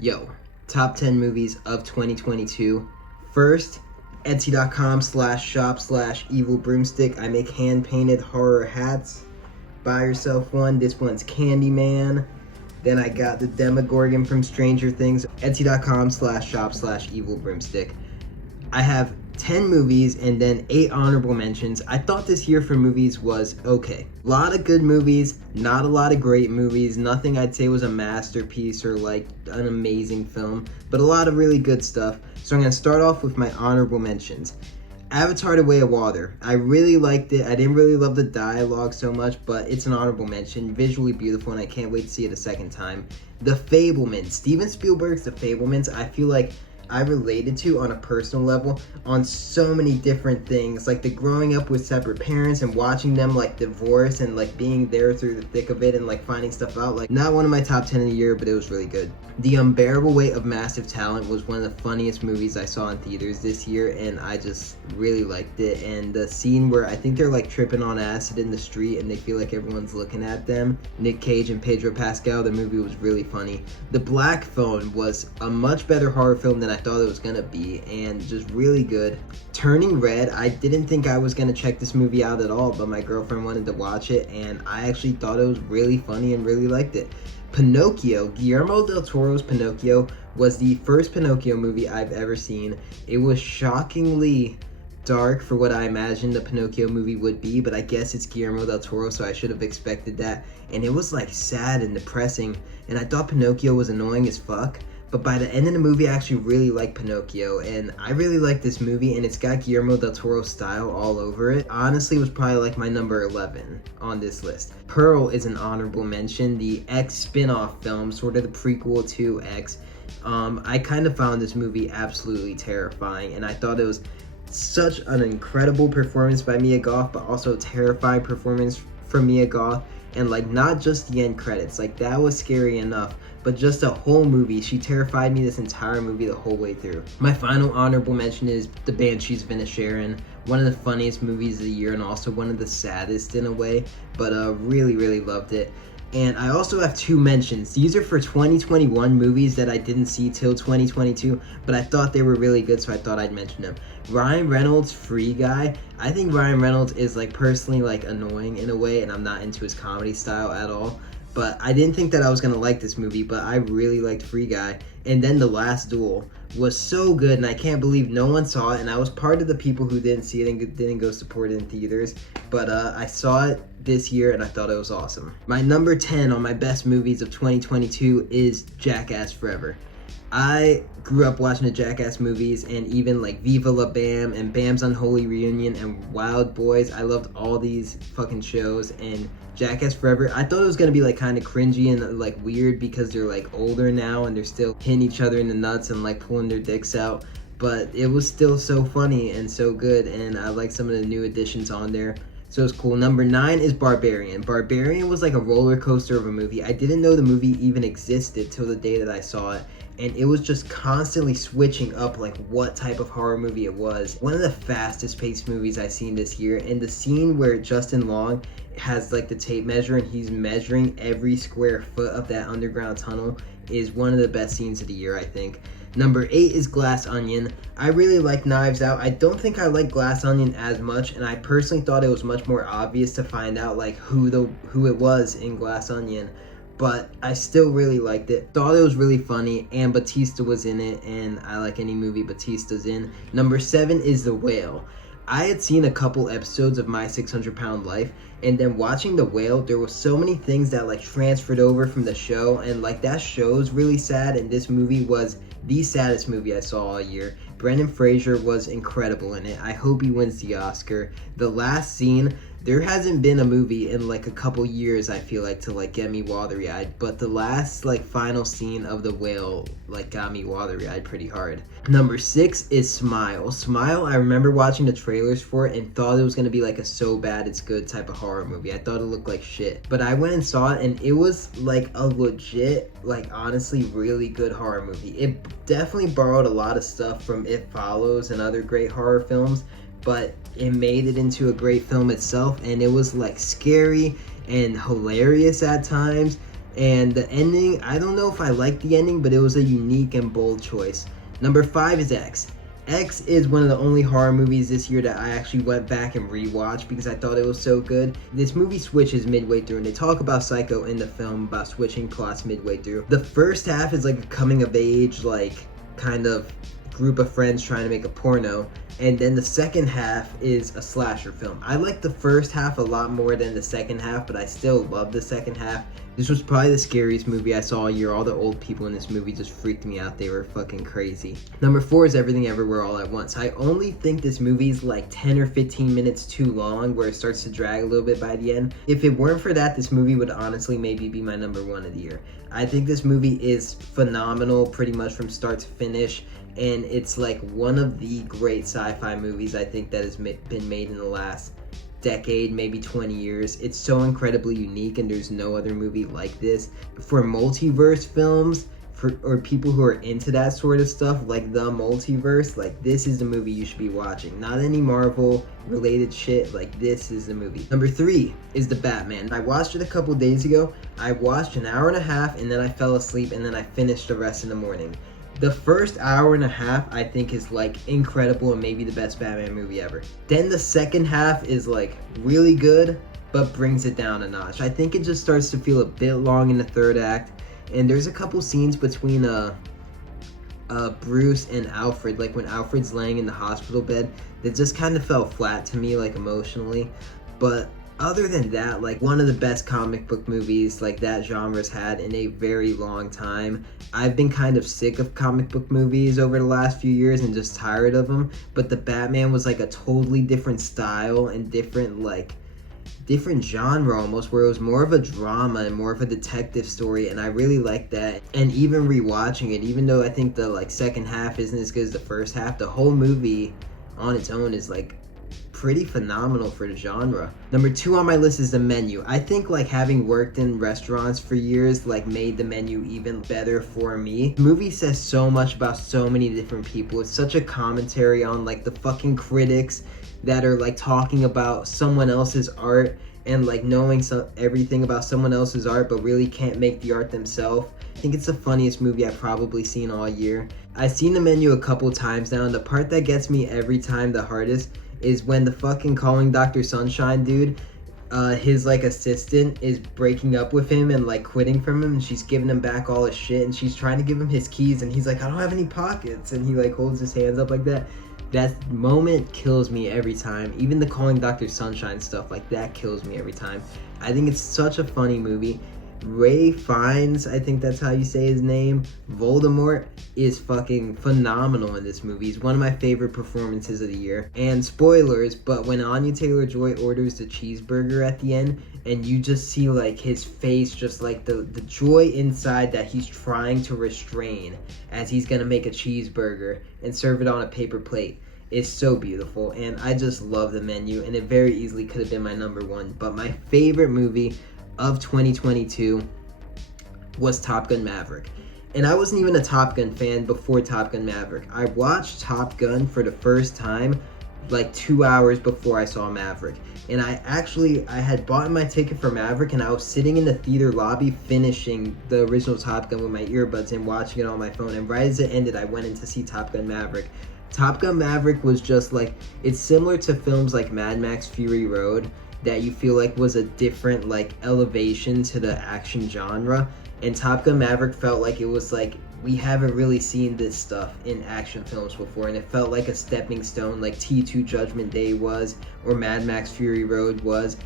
Yo, top 10 movies of 2022. First, Etsy.com/shop/evil broomstick. I make hand painted horror hats. Buy yourself one. This one's Candyman. Then I got the Demogorgon from Stranger Things. Etsy.com/shop/evil broomstick. I have 10 movies and then 8 honorable mentions. I thought this year for movies was okay. A lot of good movies, not a lot of great movies. Nothing I'd say was a masterpiece or like an amazing film, but a lot of really good stuff. So I'm going to start off with my honorable mentions. Avatar: The Way of Water. I really liked it. I didn't really love the dialogue so much, but it's an honorable mention. Visually beautiful, and I can't wait to see it a second time. The Fabelmans. Steven Spielberg's The Fabelmans, I feel like I related to on a personal level on so many different things, like the growing up with separate parents and watching them like divorce and like being there through the thick of it and like finding stuff out. Like, not one of my top 10 of the year, but it was really good. The Unbearable Weight of Massive Talent was one of the funniest movies I saw in theaters this year, and I just really liked it. And the scene where I think they're like tripping on acid in the street and they feel like everyone's looking at them, Nick Cage and Pedro Pascal, the movie was really funny. The Black Phone was a much better horror film than I thought it was gonna be, and just really good. Turning Red, I didn't think I was gonna check this movie out at all, but my girlfriend wanted to watch it, and I actually thought it was really funny and really liked it. Pinocchio, Guillermo del Toro's Pinocchio, was the first Pinocchio movie I've ever seen. It was shockingly dark for what I imagined the Pinocchio movie would be, but I guess it's Guillermo del Toro, so I should have expected that. And it was like sad and depressing, and I thought Pinocchio was annoying as fuck. But by the end of the movie, I actually really liked Pinocchio, and I really like this movie, and it's got Guillermo del Toro style all over it. Honestly, it was probably like my number 11 on this list. Pearl is an honorable mention, the X spin-off film, sort of the prequel to X. I kind of found this movie absolutely terrifying, and I thought it was such an incredible performance by Mia Goth, but also a terrifying performance from Mia Goth. And like, not just the end credits, like that was scary enough, but just the whole movie. She terrified me this entire movie the whole way through. My final honorable mention is The Banshees of Inisherin, one of the funniest movies of the year and also one of the saddest in a way, but really loved it. And I also have 2 mentions. These are for 2021 movies that I didn't see till 2022, but I thought they were really good, so I thought I'd mention them. Ryan Reynolds' Free Guy. I think Ryan Reynolds is like personally like annoying in a way, and I'm not into his comedy style at all. But I didn't think that I was gonna like this movie, but I really liked Free Guy. And then The Last Duel was so good, and I can't believe no one saw it, and I was part of the people who didn't see it and didn't go support it in theaters. But I saw it this year, and I thought it was awesome. My number 10 on my best movies of 2022 is Jackass Forever. I grew up watching the Jackass movies, and even like Viva La Bam and Bam's Unholy Reunion and Wild Boys. I loved all these fucking shows, and Jackass Forever, I thought it was gonna be like kind of cringy and like weird because they're like older now and they're still hitting each other in the nuts and like pulling their dicks out, but it was still so funny and so good, and I like some of the new additions on there. So it's cool. Number 9 is Barbarian. Barbarian was like a roller coaster of a movie. I didn't know the movie even existed till the day that I saw it, and it was just constantly switching up like what type of horror movie it was. One of the fastest paced movies I've seen this year, and the scene where Justin Long has like the tape measure and he's measuring every square foot of that underground tunnel is one of the best scenes of the year, I think. Number 8 is Glass Onion. I really like Knives Out. I don't think I like Glass Onion as much, and I personally thought it was much more obvious to find out like who it was in Glass Onion, but I still really liked it. Thought it was really funny, and Batista was in it, and I like any movie Batista's in. Number 7 is The Whale. I had seen a couple episodes of My 600 Pound Life, and then watching The Whale, there was so many things that like transferred over from the show, and like that show's really sad, and this movie was the saddest movie I saw all year. Brendan Fraser was incredible in it. I hope he wins the Oscar. The last scene, there hasn't been a movie in like a couple years, I feel like, to like get me watery-eyed, but the last like final scene of The Whale like got me watery-eyed pretty hard. Number 6 is Smile. Smile, I remember watching the trailers for it and thought it was gonna be like a so bad it's good type of horror movie. I thought it looked like shit, but I went and saw it, and it was like a legit, like honestly really good horror movie. It definitely borrowed a lot of stuff from It Follows and other great horror films, but it made it into a great film itself, and it was like scary and hilarious at times, And the ending, I don't know if I like the ending, but it was a unique and bold choice. Number 5 is X. X is one of the only horror movies this year that I actually went back and rewatched because I thought it was so good. This movie switches midway through, and they talk about Psycho in the film about switching plots midway through. The first half is like a coming of age, like kind of group of friends trying to make a porno, and then the second half is a slasher film. I like the first half a lot more than the second half, but I still love the second half. This was probably the scariest movie I saw all year. All the old people in this movie just freaked me out. They were fucking crazy. Number 4 is Everything Everywhere All at Once. I only think this movie's like 10 or 15 minutes too long, where it starts to drag a little bit by the end. If it weren't for that, this movie would honestly maybe be my number 1 of the year. I think this movie is phenomenal pretty much from start to finish, and it's like one of the great sci-fi movies I think that has been made in the last decade, maybe 20 years. It's so incredibly unique, and there's no other movie like this. For multiverse films, or people who are into that sort of stuff, like the multiverse, like this is the movie you should be watching. Not any Marvel related shit, like this is the movie. Number 3 is The Batman. I watched it a couple days ago. I watched an hour and a half, and then I fell asleep, and then I finished the rest in the morning. The first hour and a half I think is like incredible and maybe the best Batman movie ever. Then the second half is like really good, but brings it down a notch. I think it just starts to feel a bit long in the third act, and there's a couple scenes between Bruce and Alfred, like when Alfred's laying in the hospital bed, that just kind of fell flat to me, like emotionally. But other than that, like one of the best comic book movies like that genre's had in a very long time. I've been kind of sick of comic book movies over the last few years and just tired of them, but the Batman was like a totally different style and different genre almost, where it was more of a drama and more of a detective story, and I really liked that. And even rewatching it, even though I think the like second half isn't as good as the first half, the whole movie on its own is like pretty phenomenal for the genre. Number 2 on my list is The Menu. I think like having worked in restaurants for years like made The Menu even better for me. The movie says so much about so many different people. It's such a commentary on like the fucking critics that are like talking about someone else's art and like knowing everything about someone else's art but really can't make the art themselves. I think it's the funniest movie I've probably seen all year. I've seen The Menu a couple times now, and the part that gets me every time the hardest is when the fucking Calling Dr. Sunshine dude, his like assistant is breaking up with him and like quitting from him, and she's giving him back all his shit, and she's trying to give him his keys, and he's like, I don't have any pockets, and he like holds his hands up like that. That moment kills me every time. Even the Calling Dr. Sunshine stuff, like that kills me every time. I think it's such a funny movie. Ray Fiennes, I think that's how you say his name, Voldemort, is fucking phenomenal in this movie. He's one of my favorite performances of the year. And spoilers, but when Anya Taylor-Joy orders the cheeseburger at the end, and you just see like his face, just like the joy inside that he's trying to restrain as he's gonna make a cheeseburger and serve it on a paper plate, is so beautiful. And I just love The Menu, and it very easily could have been my number 1. But my favorite movie of 2022 was Top Gun Maverick. And I wasn't even a Top Gun fan before Top Gun Maverick. I watched Top Gun for the first time like 2 hours before I saw Maverick. And I had bought my ticket for Maverick, and I was sitting in the theater lobby finishing the original Top Gun with my earbuds and watching it on my phone. And right as it ended, I went in to see Top Gun Maverick. Top Gun Maverick was just like, it's similar to films like Mad Max Fury Road, that you feel like was a different like elevation to the action genre. And Top Gun Maverick felt like it was like, we haven't really seen this stuff in action films before, and it felt like a stepping stone, like T2 Judgment Day was, or Mad Max Fury Road was,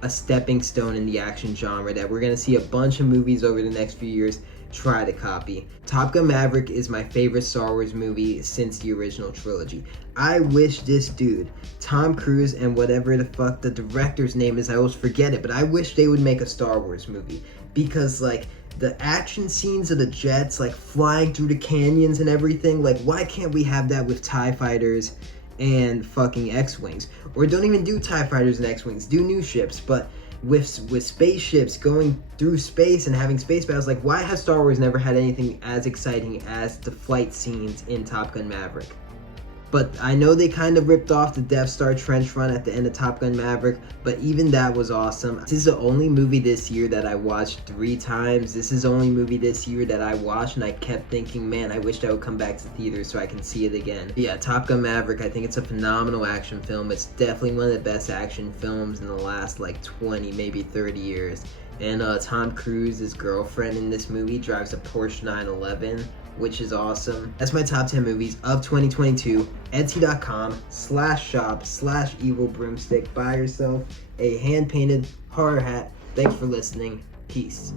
a stepping stone in the action genre that we're gonna see a bunch of movies over the next few years try to copy. Top Gun Maverick is my favorite Star Wars movie since the original trilogy. I wish this dude, Tom Cruise, and whatever the fuck the director's name is, I always forget it, but I wish they would make a Star Wars movie, because like the action scenes of the jets like flying through the canyons and everything, like why can't we have that with TIE fighters and fucking X-Wings? Or don't even do TIE fighters and X-Wings, do new ships, but with spaceships going through space and having space battles, like why has Star Wars never had anything as exciting as the flight scenes in Top Gun Maverick? But I know they kind of ripped off the Death Star trench run at the end of Top Gun Maverick, but even that was awesome. This is the only movie this year that I watched 3 times. This is the only movie this year that I watched and I kept thinking, man, I wished I would come back to theaters so I can see it again. But yeah, Top Gun Maverick, I think it's a phenomenal action film. It's definitely one of the best action films in the last like 20, maybe 30 years. And Tom Cruise's girlfriend in this movie drives a Porsche 911, which is awesome. That's my top 10 movies of 2022. Etsy.com/shop/evilbroomstick. Buy yourself a hand-painted horror hat. Thanks for listening. Peace.